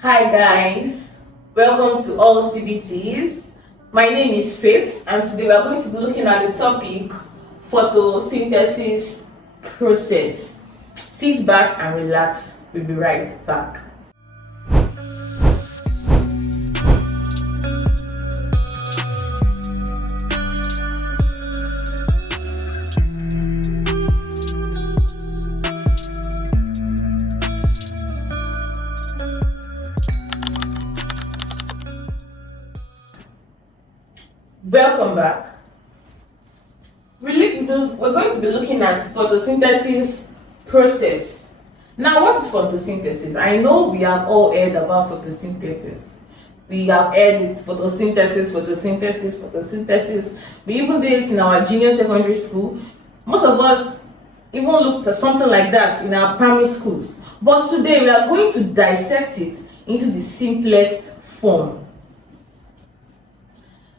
Hi guys, welcome to all CBTs. My name is Faith and today we are going to be looking at the topic photosynthesis process. Sit back and relax, we'll be right back. Welcome back. We're going to be looking at photosynthesis process. Now, what is photosynthesis? I know we have all heard about photosynthesis. We have heard it's photosynthesis. We even did it in our junior secondary school. Most of us even looked at something like that in our primary schools. But today we are going to dissect it into the simplest form.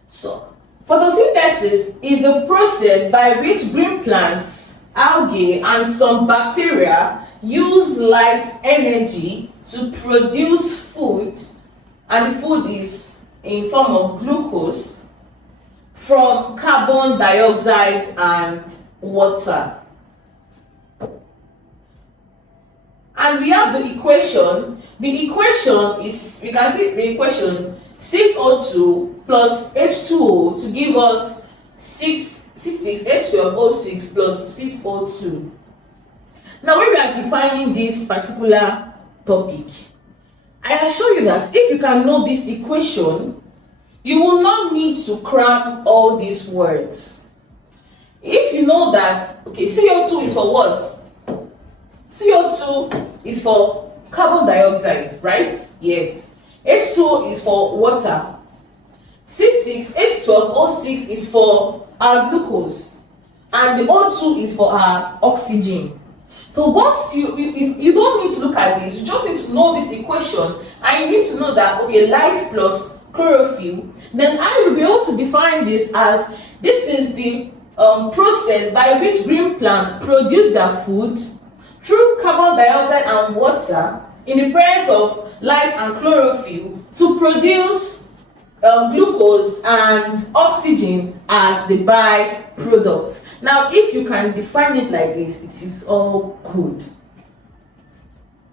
So, photosynthesis is the process by which green plants, algae, and some bacteria use light energy to produce food, and food is in form of glucose, from carbon dioxide and water. And we have the equation. The equation is, we can see the equation 6O2 plus H2O to give us 6H12O6 plus 6O2. Now, when we are defining this particular topic, I assure you that if you can know this equation, you will not need to cram all these words. If you know that, okay, CO2 is for what? CO2 is for carbon dioxide, right? Yes. H2O is for water. 6H12O6 is for our glucose, and the O2 is for our oxygen. So once you don't need to look at this, you just need to know this equation, and you need to know that, okay, light plus chlorophyll, then I will be able to define this as this is the process by which green plants produce their food through carbon dioxide and water in the presence of light and chlorophyll to produce glucose and oxygen as the byproduct. Now, if you can define it like this, it is all good.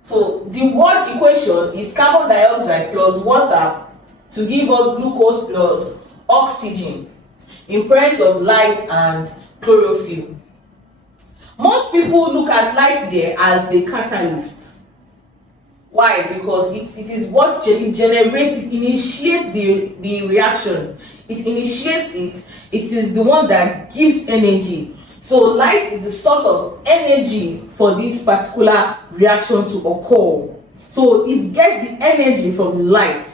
So the word equation is carbon dioxide plus water to give us glucose plus oxygen in presence of light and chlorophyll. Most people look at light there as the catalyst. Why? Because it is what generates, it initiates the reaction. It initiates it. It is the one that gives energy. So light is the source of energy for this particular reaction to occur. So it gets the energy from light.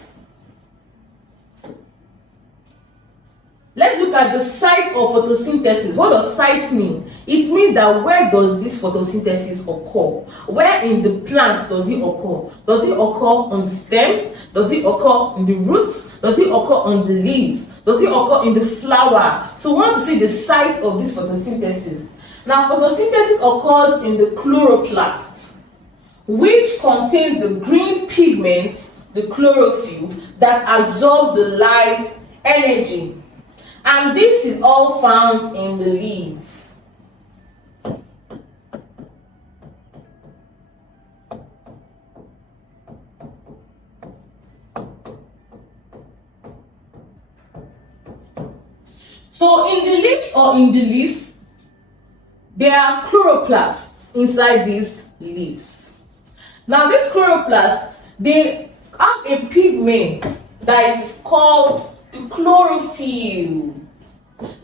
Let's look at the site of photosynthesis. What does site mean? It means that where does this photosynthesis occur? Where in the plant does it occur? Does it occur on the stem? Does it occur in the roots? Does it occur on the leaves? Does it occur in the flower? So we want to see the site of this photosynthesis. Now, photosynthesis occurs in the chloroplast, which contains the green pigments, the chlorophyll, that absorbs the light energy. And this is all found in the leaf. So in the leaves or in the leaf, there are chloroplasts inside these leaves. Now these chloroplasts, they have a pigment that is called the chlorophyll.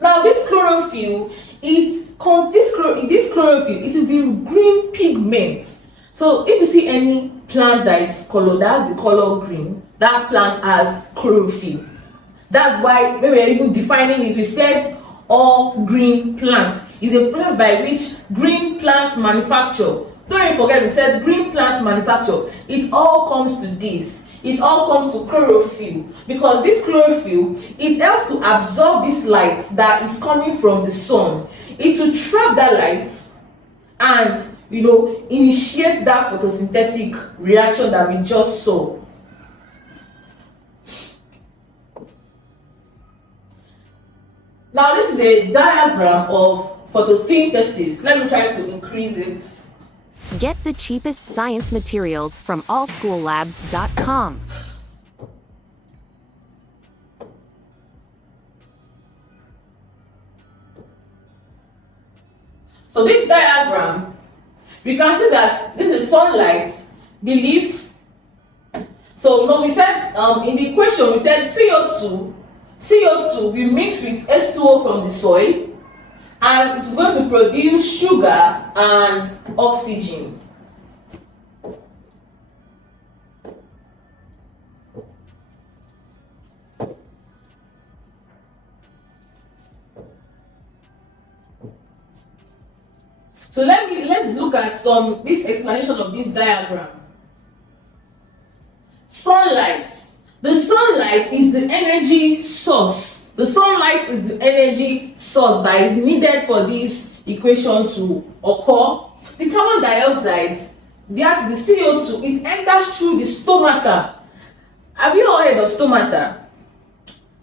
Now this chlorophyll, this chlorophyll, it is the green pigment. So if you see any plant that is colored, that's the color green, that plant has chlorophyll. That's why when we are even defining it, we said all green plants is a process by which green plants manufacture. Don't even forget, we said green plants manufacture. It all comes to this. It all comes to chlorophyll, because this chlorophyll, it helps to absorb this light that is coming from the sun. It will trap that light and initiate that photosynthetic reaction that we just saw. Now this is a diagram of photosynthesis. Let me try to increase it. Get the cheapest science materials from allschoollabs.com. So this diagram, we can see that this is sunlight, the leaf. So no, we said in the equation we said CO2 we mix with H2O from the soil, and it is going to produce sugar and oxygen. So let's look at this explanation of this diagram. Sunlight. The sunlight is the energy source. The sunlight is the energy source that is needed for this equation to occur. The carbon dioxide, that's the CO2, it enters through the stomata. Have you all heard of stomata?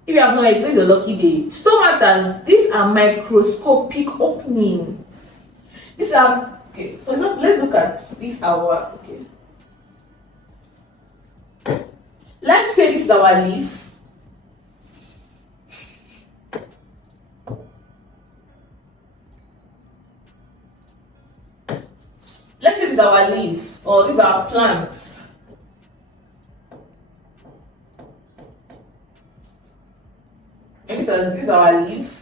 If you have not, it's a lucky day. Stomatas, these are microscopic openings. These are, okay, for example, let's look at this let's say this is our leaf. Let's say this is our leaf, or this is our plant. Maybe this is our leaf.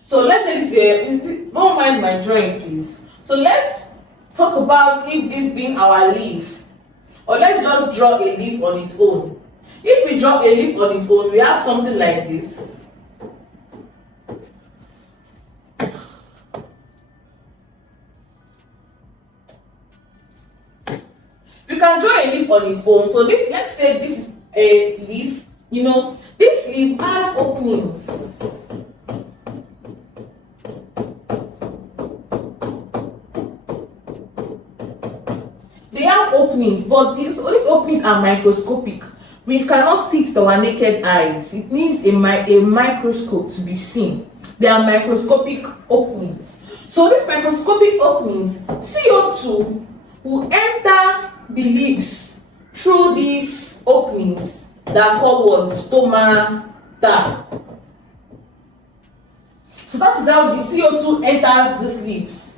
So let's say don't mind my drawing, please. So let's talk about if this being our leaf, or let's just draw a leaf on its own. If we draw a leaf on its own, we have something like this. We can draw a leaf on its own. So let's say this is a leaf. This leaf has openings. They have openings, but these openings are microscopic. We cannot see it with our naked eyes. It needs a microscope to be seen. They are microscopic openings. So these microscopic openings, CO2 will enter the leaves through these openings that are called what? Stomata. So that is how the CO2 enters these leaves.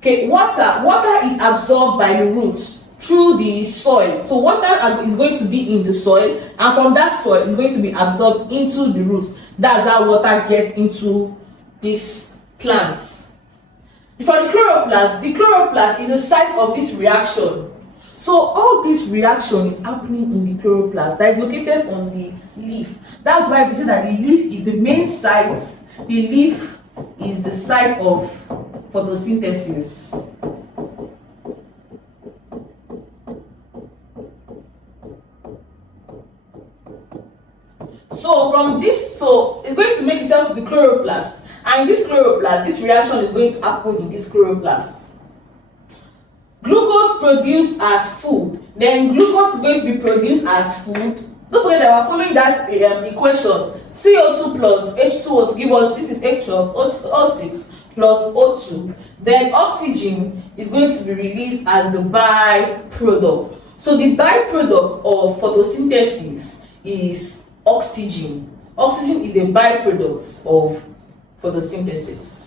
Okay, water is absorbed by the roots through the soil. So water is going to be in the soil, and from that soil it's going to be absorbed into the roots. That's how water gets into these plants. For the chloroplast is the site of this reaction. So all this reaction is happening in the chloroplast that is located on the leaf. That's why we say that the leaf is the main site. The leaf is the site of photosynthesis. So it's going to make itself to the chloroplast, and this chloroplast, this reaction is going to happen in this chloroplast. Glucose produced as food, then glucose is going to be produced as food. Don't forget that we're following that equation. CO2 plus H2O to give us, this is H12, O6 plus O2. Then oxygen is going to be released as the byproduct. So the byproduct of photosynthesis is oxygen. Oxygen is a byproduct of photosynthesis.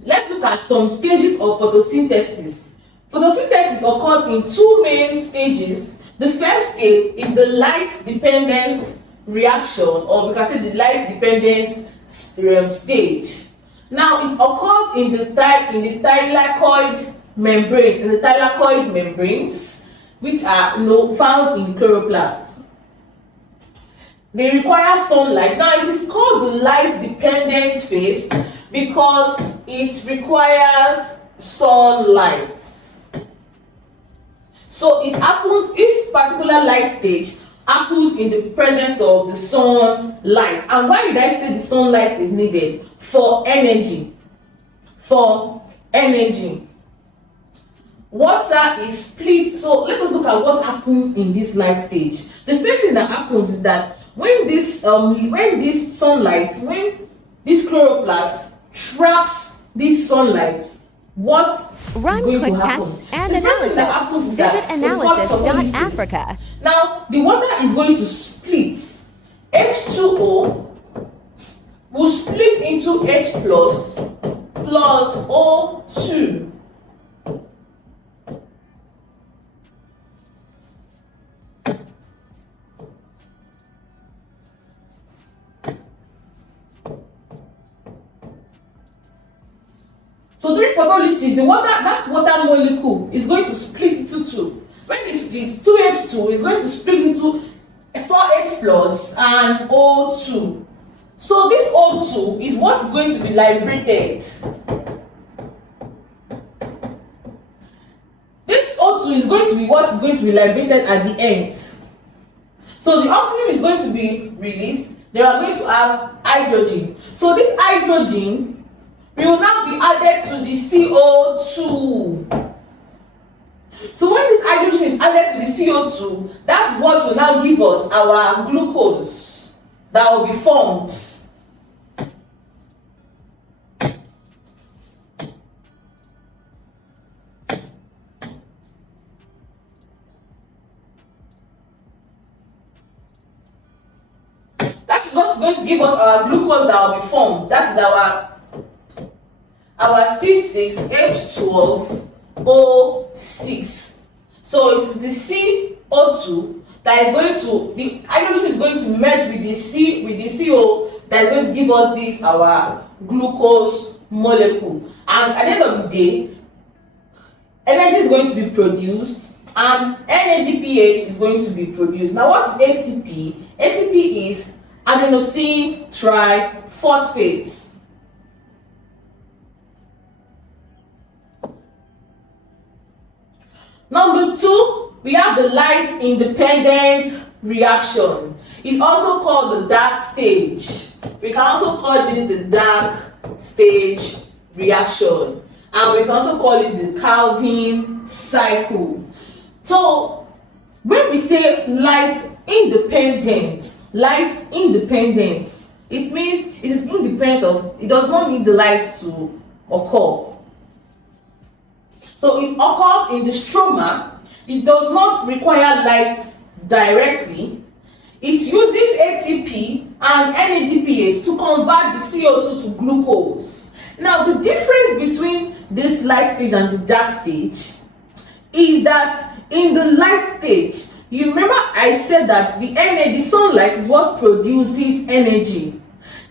Let's look at some stages of photosynthesis. Photosynthesis occurs in two main stages. The first stage is the light-dependent reaction, or we can say the light-dependent stage. Now, it occurs in the thylakoid membranes, which are found in the chloroplasts. they require sunlight. Now it is called the light dependent phase because it requires sunlight. So it happens, this particular light stage happens in the presence of the sunlight. And why did I say the sunlight is needed? For energy. For energy. Water is split. So let us look at what happens in this light stage. The first thing that happens is that when this sunlight, when this chloroplast traps this sunlight, what Run is going quick to happen? tests and The first thing that happens is analysis. that Visit it's called photolysis. analysis.africa. Now the water is going to split. H2O will split into H plus O2. So during photolysis, that water molecule is going to split into two. When it splits, 2H2 is going to split into 4H plus and O2. So this O2 is what is going to be liberated. This O2 is going to be what is going to be liberated at the end. So the oxygen is going to be released. They are going to have hydrogen. So this hydrogen will now be added to the CO2. So when this hydrogen is added to the CO2, that is what will now give us our glucose that will be formed. That is what's going to give us our glucose that will be formed. That is our C6H12O6. So it's the CO2 that is going to, the hydrogen is going to merge with the CO that is going to give us this our glucose molecule. And at the end of the day, energy is going to be produced and NADPH is going to be produced. Now what is ATP? ATP is adenosine triphosphates. Number 2, we have the light independent reaction. It's also called the dark stage. We can also call this the dark stage reaction. And we can also call it the Calvin cycle. So when we say light independent, it means it is independent of, it does not need the light to occur. So it occurs in the stroma. It does not require light directly. It uses ATP and NADPH to convert the CO2 to glucose. Now the difference between this light stage and the dark stage is that in the light stage, you remember I said that the sunlight is what produces energy.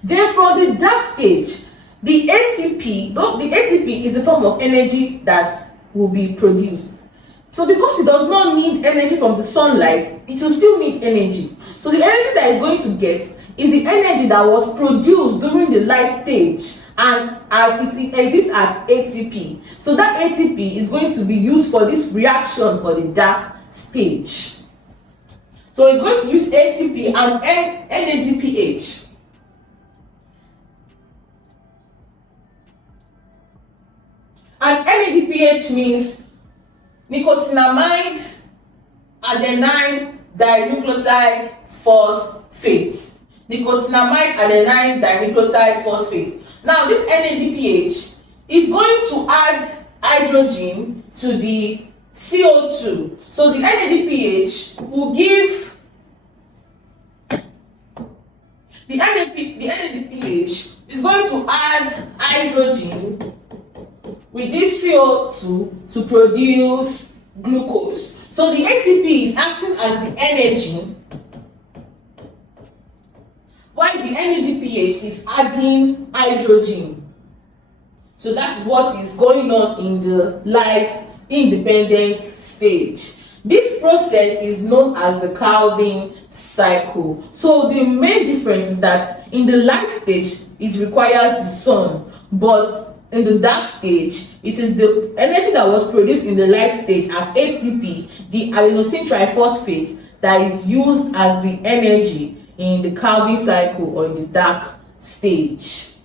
Then from the dark stage, the ATP is the form of energy that will be produced. So because it does not need energy from the sunlight, it will still need energy. So the energy that it's going to get is the energy that was produced during the light stage, and as it exists as ATP. So that ATP is going to be used for this reaction for the dark stage. So it's going to use ATP and NADPH. And NADPH means nicotinamide adenine dinucleotide phosphate. Nicotinamide adenine dinucleotide phosphate. Now this NADPH is going to add hydrogen to the CO2. So the NADPH will give the NADPH is going to add hydrogen with this CO2 to produce glucose. So the ATP is acting as the energy, while the NADPH is adding hydrogen. So that's what is going on in the light independent stage. This process is known as the Calvin cycle. So the main difference is that in the light stage, it requires the sun, but in the dark stage, it is the energy that was produced in the light stage as ATP, the adenosine triphosphate, that is used as the energy in the Calvin cycle or in the dark stage.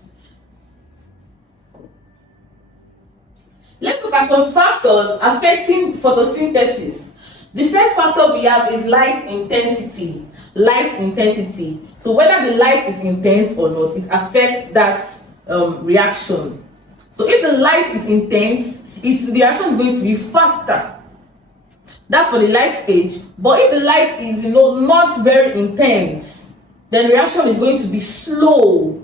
Let's look at some factors affecting photosynthesis. The first factor we have is light intensity. Light intensity. So whether the light is intense or not, it affects that reaction. So if the light is intense, the reaction is going to be faster. That's for the light stage. But if the light is, not very intense, then the reaction is going to be slow.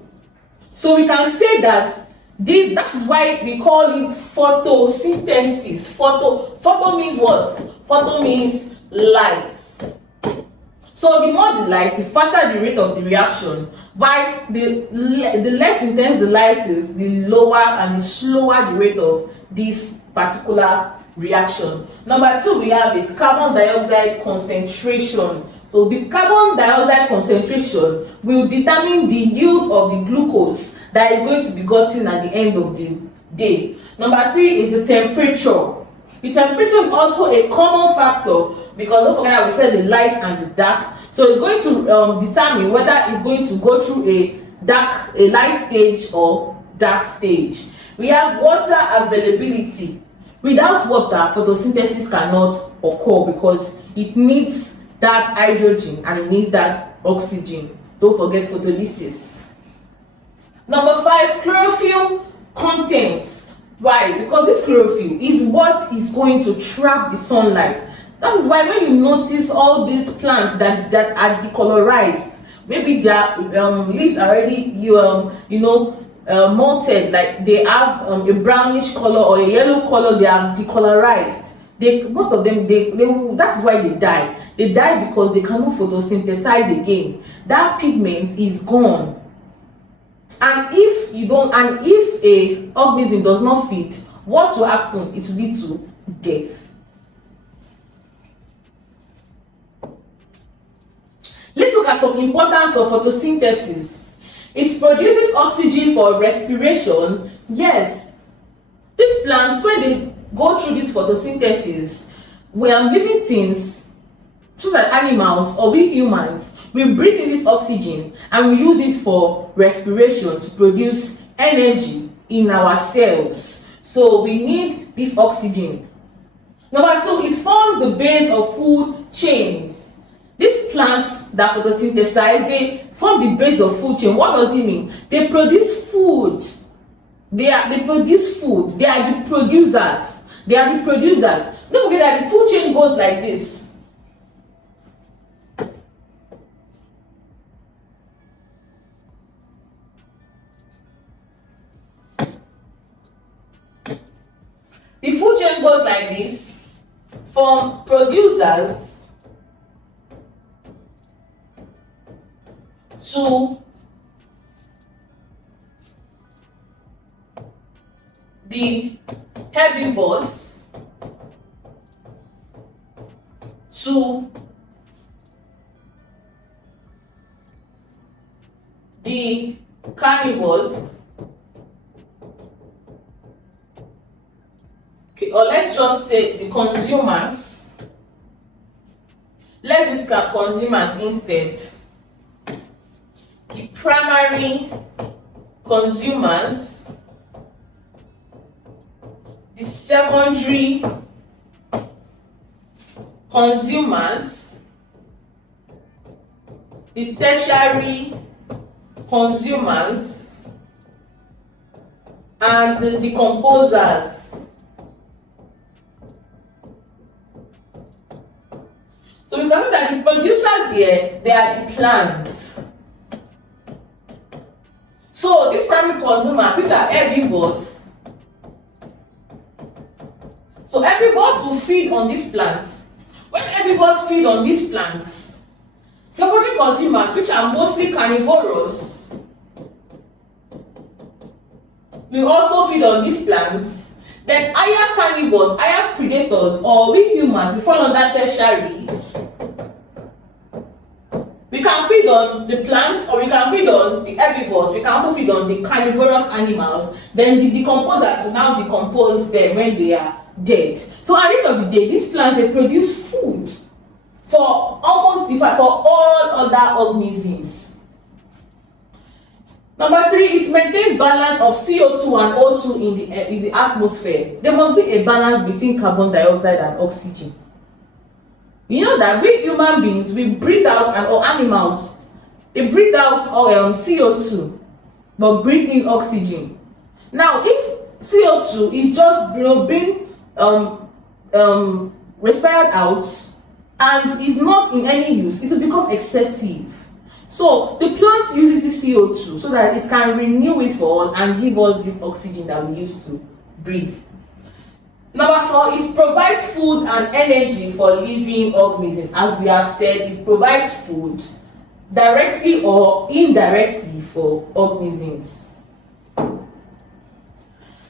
So we can say that that is why we call it photosynthesis. Photo means what? Photo means light. So the more the light, the faster the rate of the reaction. While the less intense the light is, the lower and the slower the rate of this particular reaction. Number 2 we have is carbon dioxide concentration. So the carbon dioxide concentration will determine the yield of the glucose that is going to be gotten at the end of the day. Number 3 is the temperature. The temperature is also a common factor because don't forget that we said the light and the dark. So it's going to determine whether it's going to go through a light stage or dark stage. We have water availability. Without water, photosynthesis cannot occur because it needs that hydrogen and it needs that oxygen. Don't forget photolysis. Number 5, chlorophyll content. Why? Because this chlorophyll is what is going to trap the sunlight. That is why when you notice all these plants that are decolorized, maybe their leaves are already molted, like they have a brownish color or a yellow color, they are decolorized. Most of them, that's why they die. They die because they cannot photosynthesize again. That pigment is gone. And if a organism does not feed, what will happen? It will lead to death. Let's look at some importance of photosynthesis. It produces oxygen for respiration. Yes, these plants, when they go through this photosynthesis, we are living things, just like animals or we humans, we breathe in this oxygen and we use it for respiration to produce energy in our cells. So we need this oxygen. Number 2, it forms the base of food chains. These plants that photosynthesize, they form the base of food chain. What does it mean? They produce food. They produce food. They are the producers. Don't forget that the food chain goes like this. The food chain goes like this, from producers to the herbivores to the carnivores. Or let's just say the consumers. Let's use consumers instead. The primary consumers, the secondary consumers, the tertiary consumers, and the decomposers. So we can see that the producers here, they are the plants. So these primary consumers, which are herbivores, so herbivores will feed on these plants. When herbivores feed on these plants, secondary consumers, which are mostly carnivorous, will also feed on these plants. Then higher carnivores, higher predators, or we humans, we fall under tertiary. We can feed on the plants, or we can feed on the herbivores. We can also feed on the carnivorous animals. Then the decomposers will now decompose them when they are dead. So at the end of the day, these plants, they produce food for all other organisms. Number 3, it maintains balance of CO2 and O2 in the atmosphere. There must be a balance between carbon dioxide and oxygen. You know that we human beings, we breathe out, or animals, they breathe out CO2 but breathe in oxygen. Now if CO2 is just being respired out and is not in any use, it will become excessive. So the plant uses the CO2 so that it can renew it for us and give us this oxygen that we use to breathe. Number 4, it provides food and energy for living organisms. As we have said, it provides food directly or indirectly for organisms. To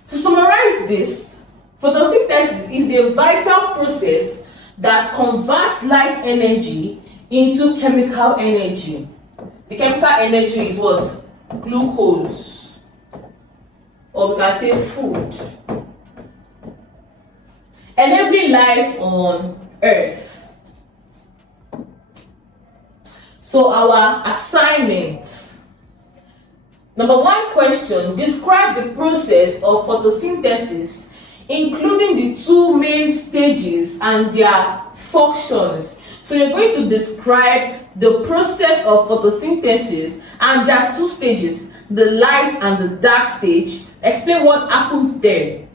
summarize this, photosynthesis is a vital process that converts light energy into chemical energy. The chemical energy is what? Glucose, or we can say food, enabling life on Earth. So our assignment. Number 1 question, describe the process of photosynthesis, including the 2 main stages and their functions. So you're going to describe the process of photosynthesis and there are 2 stages, the light and the dark stage. Explain what happens there.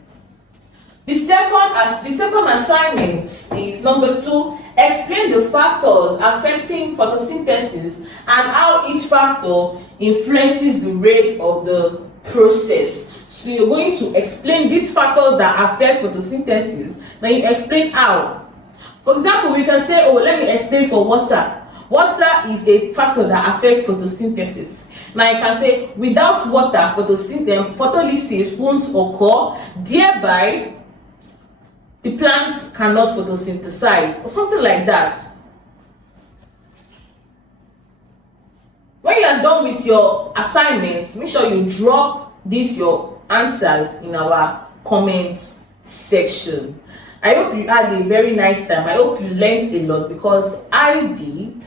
The second assignment is number 2, explain the factors affecting photosynthesis and how each factor influences the rate of the process. So you're going to explain these factors that affect photosynthesis, then you explain how. For example, we can say, let me explain for water. Water is a factor that affects photosynthesis. Now you can say, without water, photolysis won't occur, thereby the plants cannot photosynthesize, or something like that. When you are done with your assignments, make sure you drop your answers in our comment section. I hope you had a very nice time. I hope you learned a lot, because I did.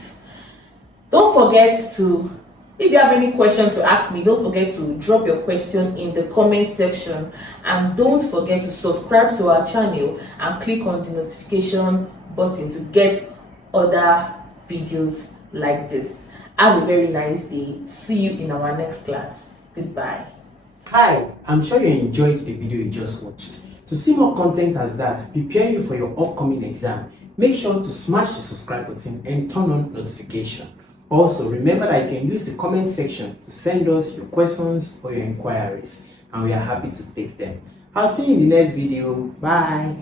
Don't forget to, if you have any questions to ask me, don't forget to drop your question in the comment section, and don't forget to subscribe to our channel and click on the notification button to get other videos like this. Have a very nice day. See you in our next class. Goodbye. Hi, I'm sure you enjoyed the video you just watched. To see more content as that, preparing you for your upcoming exam, make sure to smash the subscribe button and turn on notification. Also, remember that you can use the comment section to send us your questions or your inquiries, and we are happy to take them. I'll see you in the next video. Bye.